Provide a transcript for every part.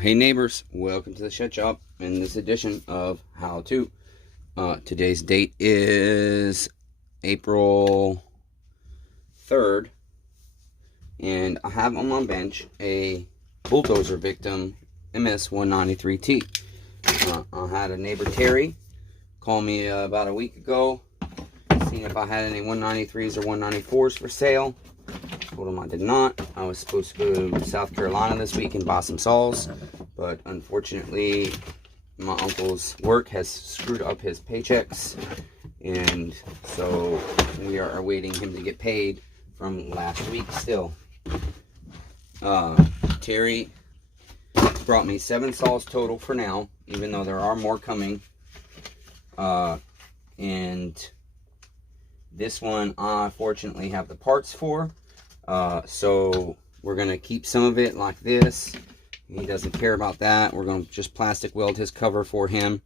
Hey neighbors, welcome to the shed shop in this edition of How To. Today's date is April 3rd, and I have on my bench a Bulldozer Victim MS193T. I had a neighbor, Terry, call me about a week ago, seeing if I had any 193s or 194s for sale. Told him I did not. I was supposed to go to South Carolina this week and buy some saws, but unfortunately my uncle's work has screwed up his paychecks, and so we are awaiting him to get paid from last week still. Terry brought me 7 saws total for now, even though there are more coming. And this one I fortunately have the parts for. So we're going to keep some of it like this. He doesn't care about that. We're going to just plastic weld his cover for him,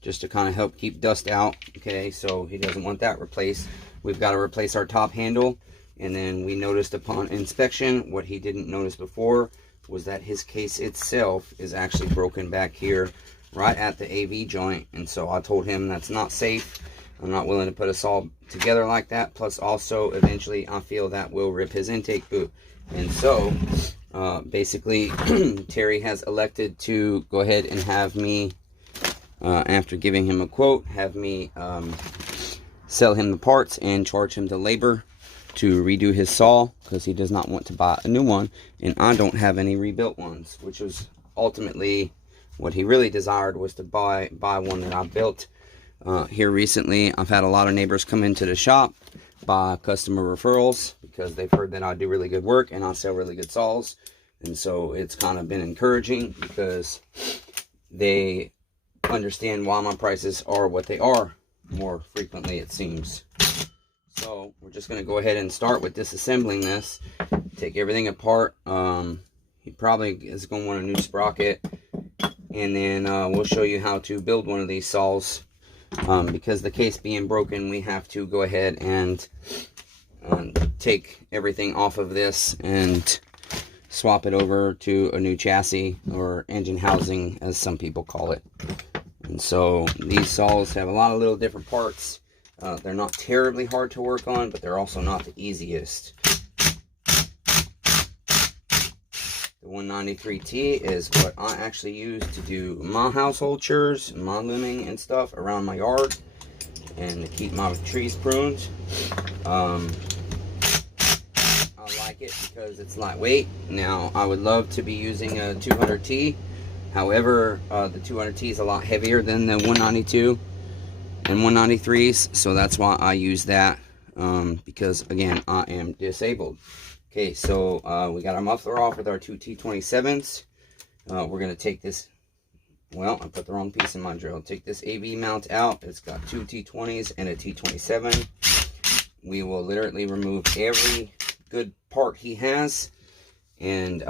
just to kind of help keep dust out. Okay, so he doesn't want that replaced. We've got to replace our top handle. And then we noticed upon inspection, what he didn't notice before was that his case itself is actually broken back here right at the AV joint. And so I told him that's not safe. I'm not willing to put us all together like that. Plus also, eventually, I feel that will rip his intake boot. And so, basically, Terry has elected to go ahead and have me, after giving him a quote, have me sell him the parts and charge him the labor to redo his saw, because he does not want to buy a new one. And I don't have any rebuilt ones, which was ultimately what he really desired, was to buy one that I built. Here recently, I've had a lot of neighbors come into the shop by customer referrals because they've heard that I do really good work and I sell really good saws. And so it's kind of been encouraging because they understand why my prices are what they are more frequently, it seems. So we're just going to go ahead and start with disassembling this. Take everything apart. He probably is going to want a new sprocket. And then we'll show you how to build one of these saws. Because the case being broken, we have to go ahead and take everything off of this and swap it over to a new chassis, or engine housing as some people call it. And so these saws have a lot of little different parts. They're not terribly hard to work on, but they're also not the easiest. The 193T is what I actually use to do my household chores, my limbing and stuff around my yard, and to keep my trees pruned. I like it because it's lightweight. Now, I would love to be using a 200T. However, the 200T is a lot heavier than the 192 and 193s, so that's why I use that, because again, I am disabled. Okay, so we got our muffler off with our 2 T27s. We're going to take this, well, I put the wrong piece in my drill. Take this AV mount out. It's got 2 T20s and a T27. We will literally remove every good part he has and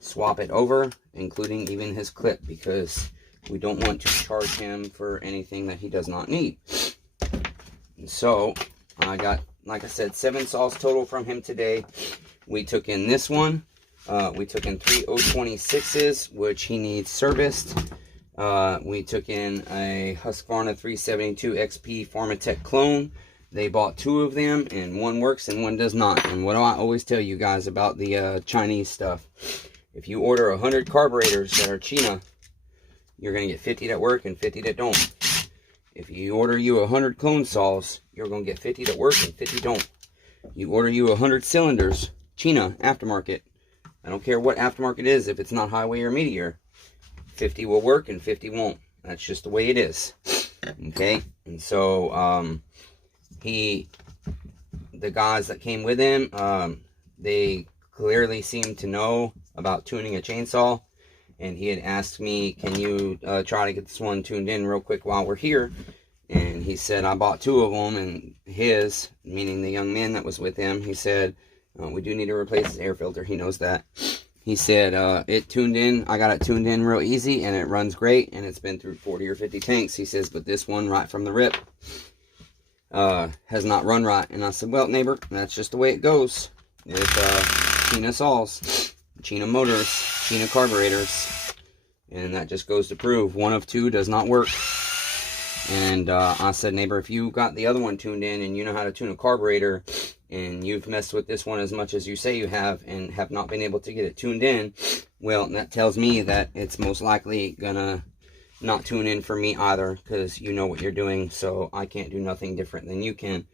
swap it over, including even his clip, because we don't want to charge him for anything that he does not need. And so I got, like I said, 7 saws total from him today. We took in this one. We took in 3 026s, which he needs serviced. We took in a Husqvarna 372 XP Pharmatech clone. They bought 2 of them, and one works and one does not. And what do I always tell you guys about the Chinese stuff? If you order 100 carburetors that are China, you're going to get 50 that work and 50 that don't. If you order you 100 clone saws, you're going to get 50 that work and 50 don't. You order you 100 cylinders, China, aftermarket. I don't care what aftermarket is, if it's not highway or meteor. 50 will work and 50 won't. That's just the way it is. Okay? And so, the guys that came with him, they clearly seemed to know about tuning a chainsaw. And he had asked me, can you try to get this one tuned in real quick while we're here? And he said, I bought 2 of them, and his, meaning the young man that was with him, he said, we do need to replace his air filter. He knows that. He said, it tuned in, I got it tuned in real easy, and it runs great, and it's been through 40 or 50 tanks. He says, but this one, right from the rip, has not run right. And I said, well, neighbor, that's just the way it goes with China saws, China motors, China carburetors. And that just goes to prove one of two does not work. And I said, neighbor, if you got the other one tuned in and you know how to tune a carburetor, and you've messed with this one as much as you say you have and have not been able to get it tuned in, well, that tells me that it's most likely gonna not tune in for me either, because you know what you're doing, so I can't do nothing different than you can.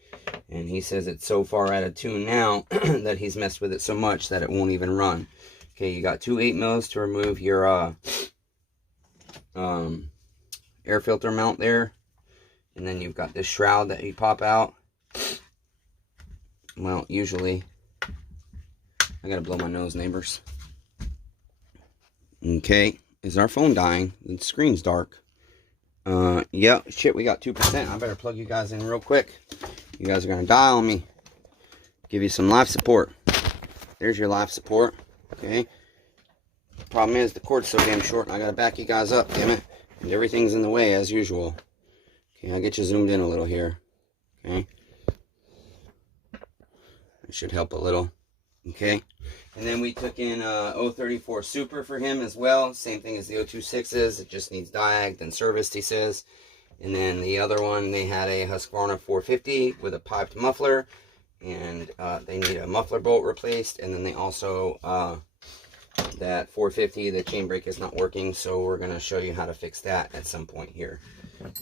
And he says it's so far out of tune now that he's messed with it so much that it won't even run. Okay, you got two 8mm to remove your air filter mount there. And then you've got this shroud that you pop out. Well, usually, I gotta blow my nose, neighbors. Okay, is our phone dying? The screen's dark. Yeah, shit, we got 2%. I better plug you guys in real quick. You guys are gonna die on me. Give you some life support. There's your life support. Okay. Problem is, the cord's so damn short, and I gotta back you guys up, damn it. And everything's in the way, as usual. Okay, I'll get you zoomed in a little here. Okay. It should help a little. Okay. And then we took in 034 Super for him as well. Same thing as the 026s. It just needs diagged and serviced, he says. And then the other one, they had a Husqvarna 450 with a piped muffler. And they need a muffler bolt replaced. And then they also, that 450, the chain brake is not working. So we're going to show you how to fix that at some point here.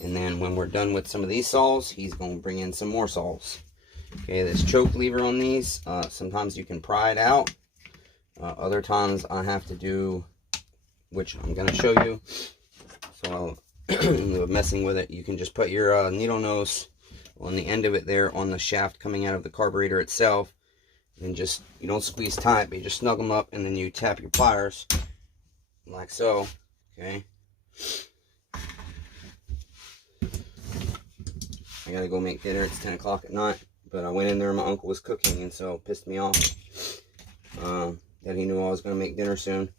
And then when we're done with some of these saws, he's going to bring in some more saws. Okay, this choke lever on these, sometimes you can pry it out. Other times I have to do, which I'm going to show you. So messing with it, you can just put your needle nose on the end of it there on the shaft coming out of the carburetor itself. And just, you don't squeeze tight, but you just snug them up, and then you tap your pliers like so. Okay. I gotta go make dinner. It's 10 o'clock at night. But I went in there and my uncle was cooking, and so it pissed me off that he knew I was going to make dinner soon.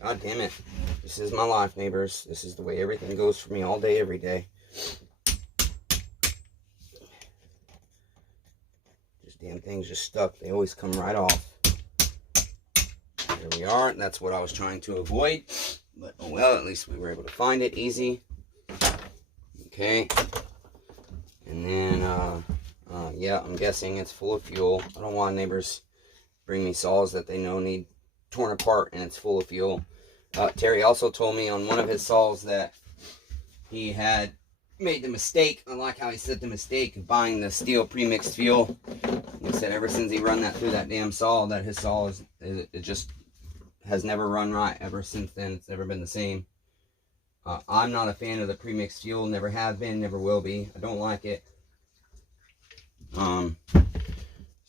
God damn it. This is my life, neighbors. This is the way everything goes for me all day, every day. Just damn things just stuck. They always come right off. There we are. That's what I was trying to avoid. But, oh well, at least we were able to find it easy. Okay. And then, yeah, I'm guessing it's full of fuel. I don't want neighbors bring me saws that they know need torn apart and it's full of fuel. Terry also told me on one of his saws that he had made the mistake, I like how he said the mistake, of buying the Stihl premixed fuel. He said ever since he run that through that damn saw, that his saw it just has never run right ever since then. It's never been the same. I'm not a fan of the premixed fuel, never have been, never will be. I don't like it.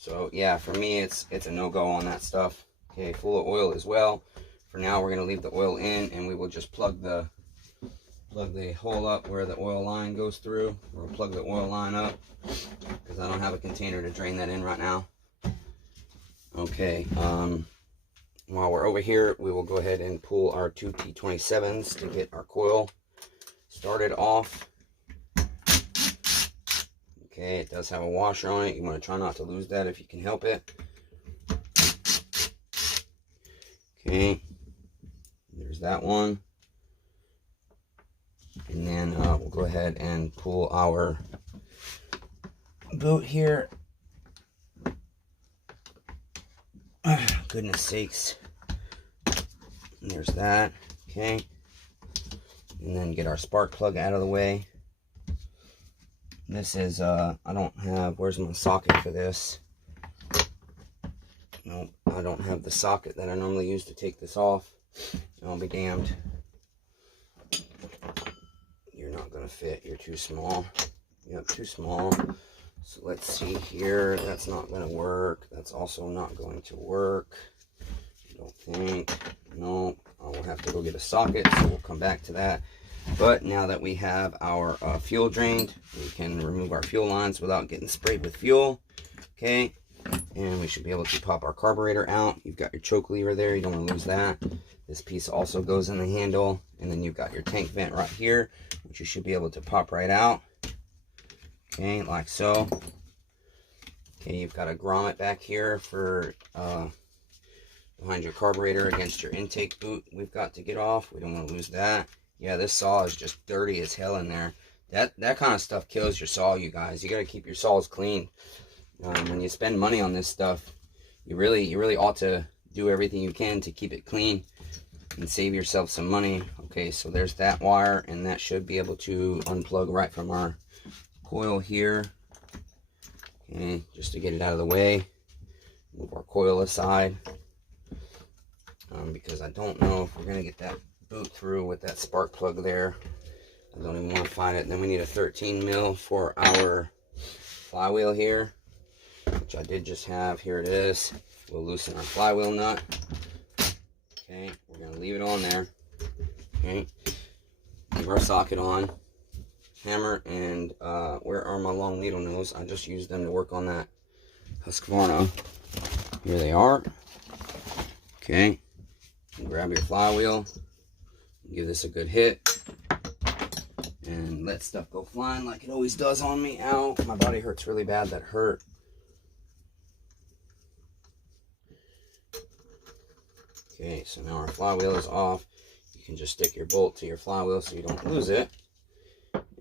So yeah, for me it's a no-go on that stuff. Okay, full of oil as well. For now we're going to leave the oil in, and we will just plug the hole up where the oil line goes through. We'll plug the oil line up because I don't have a container to drain that in right now. Okay, while we're over here, we will go ahead and pull our two T27s to get our coil started off. Okay, it does have a washer on it. You want to try not to lose that if you can help it. Okay, there's that one. And then we'll go ahead and pull our boot here. Goodness sakes. And there's that. Okay. And then get our spark plug out of the way. This is, I don't have, where's my socket for this? Nope, I don't have the socket that I normally use to take this off. I'll be damned. You're not going to fit, you're too small. Yep, too small. So let's see here, that's not going to work. That's also not going to work. I don't think. No, I will have to go get a socket, so we'll come back to that. But now that we have our fuel drained, we can remove our fuel lines without getting sprayed with fuel. Okay, and we should be able to pop our carburetor out. You've got your choke lever there, you don't want to lose that. This piece also goes in the handle, and then you've got your tank vent right here, which you should be able to pop right out. Okay, like so. Okay, you've got a grommet back here for behind your carburetor against your intake boot we've got to get off. We don't want to lose that. Yeah, this saw is just dirty as hell in there. That kind of stuff kills your saw, you guys. You got to keep your saws clean. When you spend money on this stuff, you really ought to do everything you can to keep it clean and save yourself some money. Okay, so there's that wire, and that should be able to unplug right from our coil here. Okay, just to get it out of the way, move our coil aside, because I don't know if we're gonna get that boot through with that spark plug there. I don't even want to find it. And then we need a 13 mil for our flywheel here, which I did just have. Here it is. We'll loosen our flywheel nut. Okay, we're going to leave it on there. Okay, leave our socket on. Hammer and where are my long needle nose? I just used them to work on that Husqvarna. Here they are. Okay, grab your flywheel. Give this a good hit. And let stuff go flying like it always does on me. Ow, my body hurts really bad. That hurt. Okay, so now our flywheel is off. You can just stick your bolt to your flywheel so you don't lose it.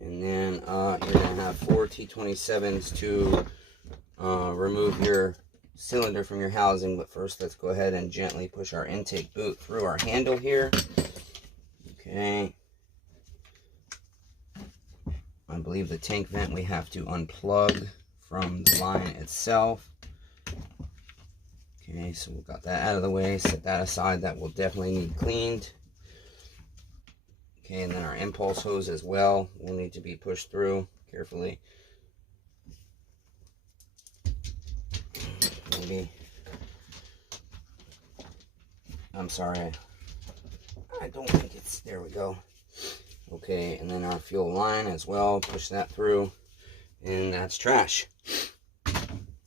And then you're going to have 4 T27s to remove your cylinder from your housing. But first, let's go ahead and gently push our intake boot through our handle here. Okay. I believe the tank vent we have to unplug from the line itself. Okay, so we've got that out of the way. Set that aside. That will definitely need cleaned. Okay, and then our impulse hose as well will need to be pushed through carefully. Maybe. I'm sorry. I don't think it's, there we go. Okay, and then our fuel line as well, push that through, and that's trash.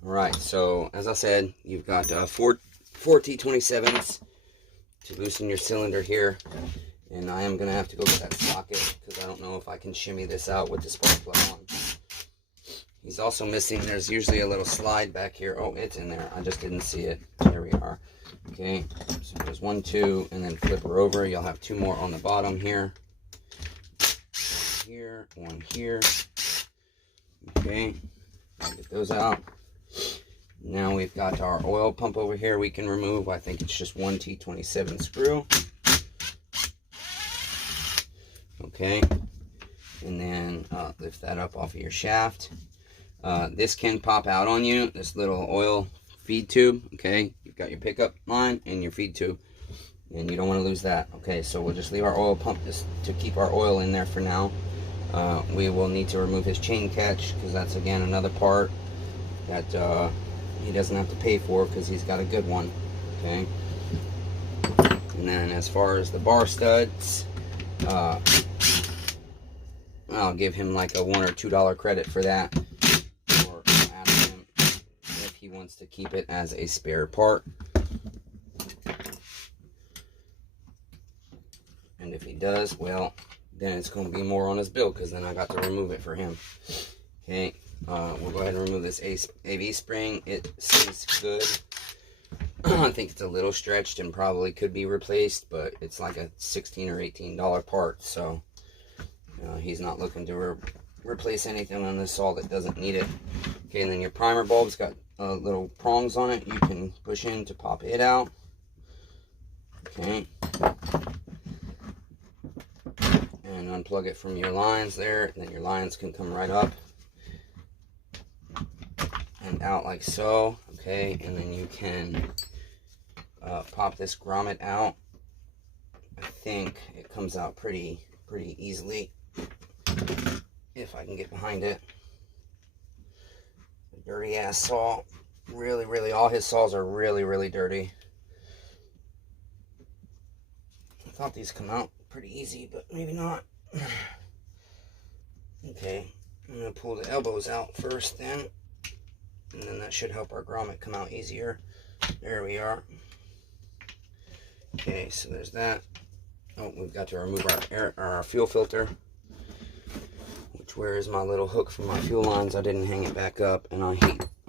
Alright, so as I said, you've got 4 T27s to loosen your cylinder here, and I am going to have to go get that socket, because I don't know if I can shimmy this out with the spark plug on. He's also missing, there's usually a little slide back here. Oh, it's in there, I just didn't see it. There we are. Okay, so there's 1, 2, and then flip her over. You'll have 2 more on the bottom here. Here, 1 here. Okay, get those out. Now we've got our oil pump over here we can remove. I think it's just 1 T27 screw. Okay, and then lift that up off of your shaft. This can pop out on you, this little oil feed tube. Okay, you've got your pickup line and your feed tube, and you don't want to lose that. Okay, so we'll just leave our oil pump just to keep our oil in there for now. We will need to remove his chain catch, because that's again another part that he doesn't have to pay for because he's got a good one. Okay, and then as far as the bar studs, I'll give him like a $1 or $2 credit for that, or ask him if he wants to keep it as a spare part. And if he does, well, then it's going to be more on his bill, because then I got to remove it for him. Okay, we'll go ahead and remove this AV spring. It seems good. I think it's a little stretched and probably could be replaced, but it's like a $16 or $18 part, so he's not looking to replace anything on this saw that doesn't need it. Okay, and then your primer bulb's got little prongs on it you can push in to pop it out. Okay, and unplug it from your lines there, and then your lines can come right up and out like so. Okay, and then you can pop this grommet out. I think it comes out pretty easily if I can get behind it. A dirty ass saw. Really, all his saws are really dirty. I thought these come out pretty easy, but maybe not. Okay, I'm gonna pull the elbows out first then, and then that should help our grommet come out easier. There we are. Okay, so there's that. Oh, we've got to remove our fuel filter, which, where is my little hook for my fuel lines? I didn't hang it back up, and I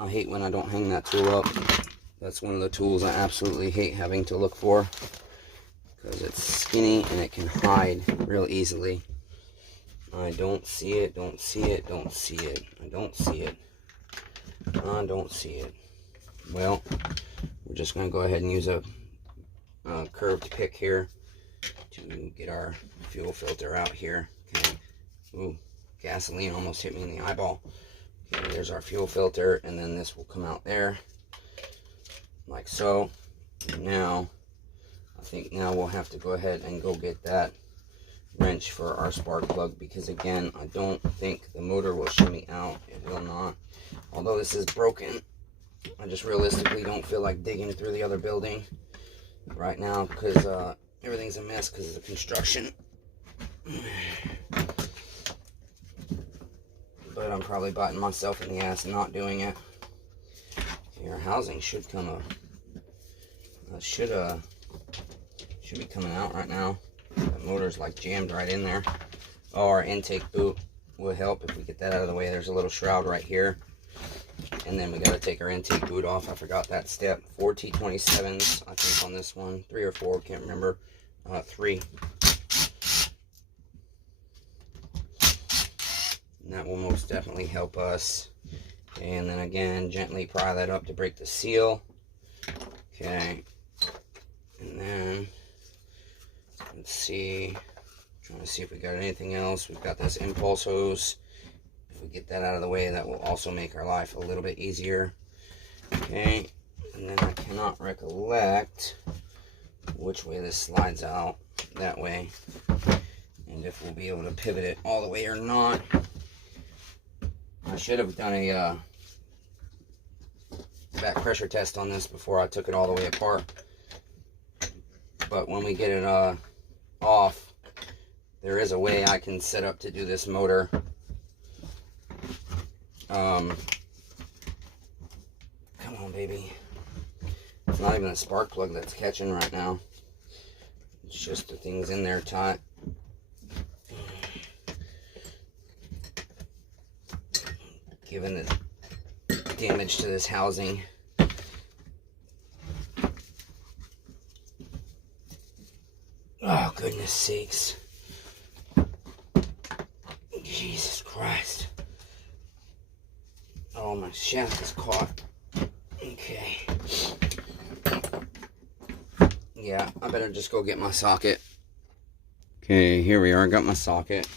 hate when I don't hang that tool up. That's one of the tools I absolutely hate having to look for, because it's skinny and it can hide real easily. I don't see it, don't see it, don't see it. I don't see it. I don't see it. Well, we're just going to go ahead and use a curved pick here to get our fuel filter out here. Okay. Ooh, gasoline almost hit me in the eyeball. Okay, there's our fuel filter, and then this will come out there, like so. And now, I think now we'll have to go ahead and go get that wrench for our spark plug, because again, I don't think the motor will shimmy out. It will not. Although this is broken, I just realistically don't feel like digging through the other building right now, because everything's a mess because of the construction. But I'm probably biting myself in the ass not doing it. Okay, our housing should come should be coming out right now. The motor's like jammed right in there. Oh, our intake boot will help if we get that out of the way. There's a little shroud right here. And then we got to take our intake boot off. I forgot that step. 4 T27s, I think, on this one. 3 or 4, can't remember. 3. And that will most definitely help us. Okay, and then again, gently pry that up to break the seal. Okay. And then, let's see. Trying to see if we got anything else. We've got this impulse hose. If we get that out of the way, that will also make our life a little bit easier. Okay. And then I cannot recollect which way this slides out. That way. And if we'll be able to pivot it all the way or not. I should have done a back pressure test on this before I took it all the way apart. But when we get it off, there is a way I can set up to do this motor. Come on, baby. It's not even a spark plug that's catching right now. It's just the things in there tight. Given the damage to this housing. Oh, goodness sakes. Jesus Christ. Oh, my shaft is caught. Okay. Yeah, I better just go get my socket. Okay, here we are. I got my socket.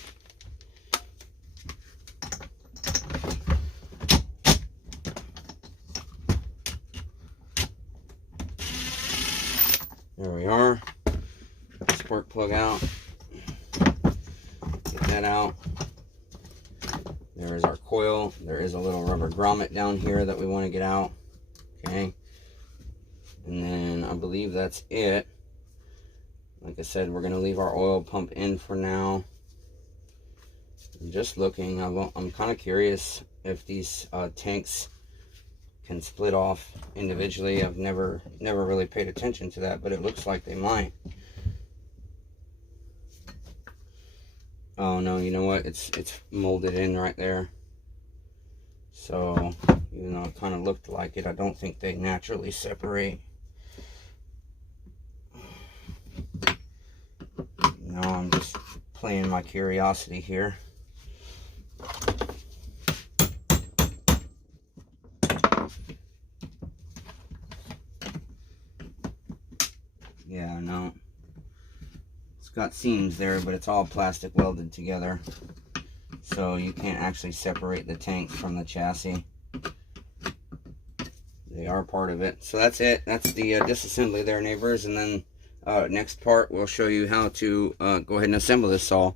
There we are. Spark plug out. Get that out. There is our coil. There is a little rubber grommet down here that we want to get out. Okay. And then I believe that's it. Like I said, we're going to leave our oil pump in for now. I'm just looking. I'm kind of curious if these tanks can split off individually. I've never really paid attention to that, but it looks like they might. Oh no, you know what? It's molded in right there. So, even though it kind of looked like it, I don't think they naturally separate. No, I'm just playing my curiosity here. Yeah, no. It's got seams there, but it's all plastic welded together. So you can't actually separate the tanks from the chassis. They are part of it. So that's it. That's the disassembly there, neighbors. And then next part, we'll show you how to go ahead and assemble this saw.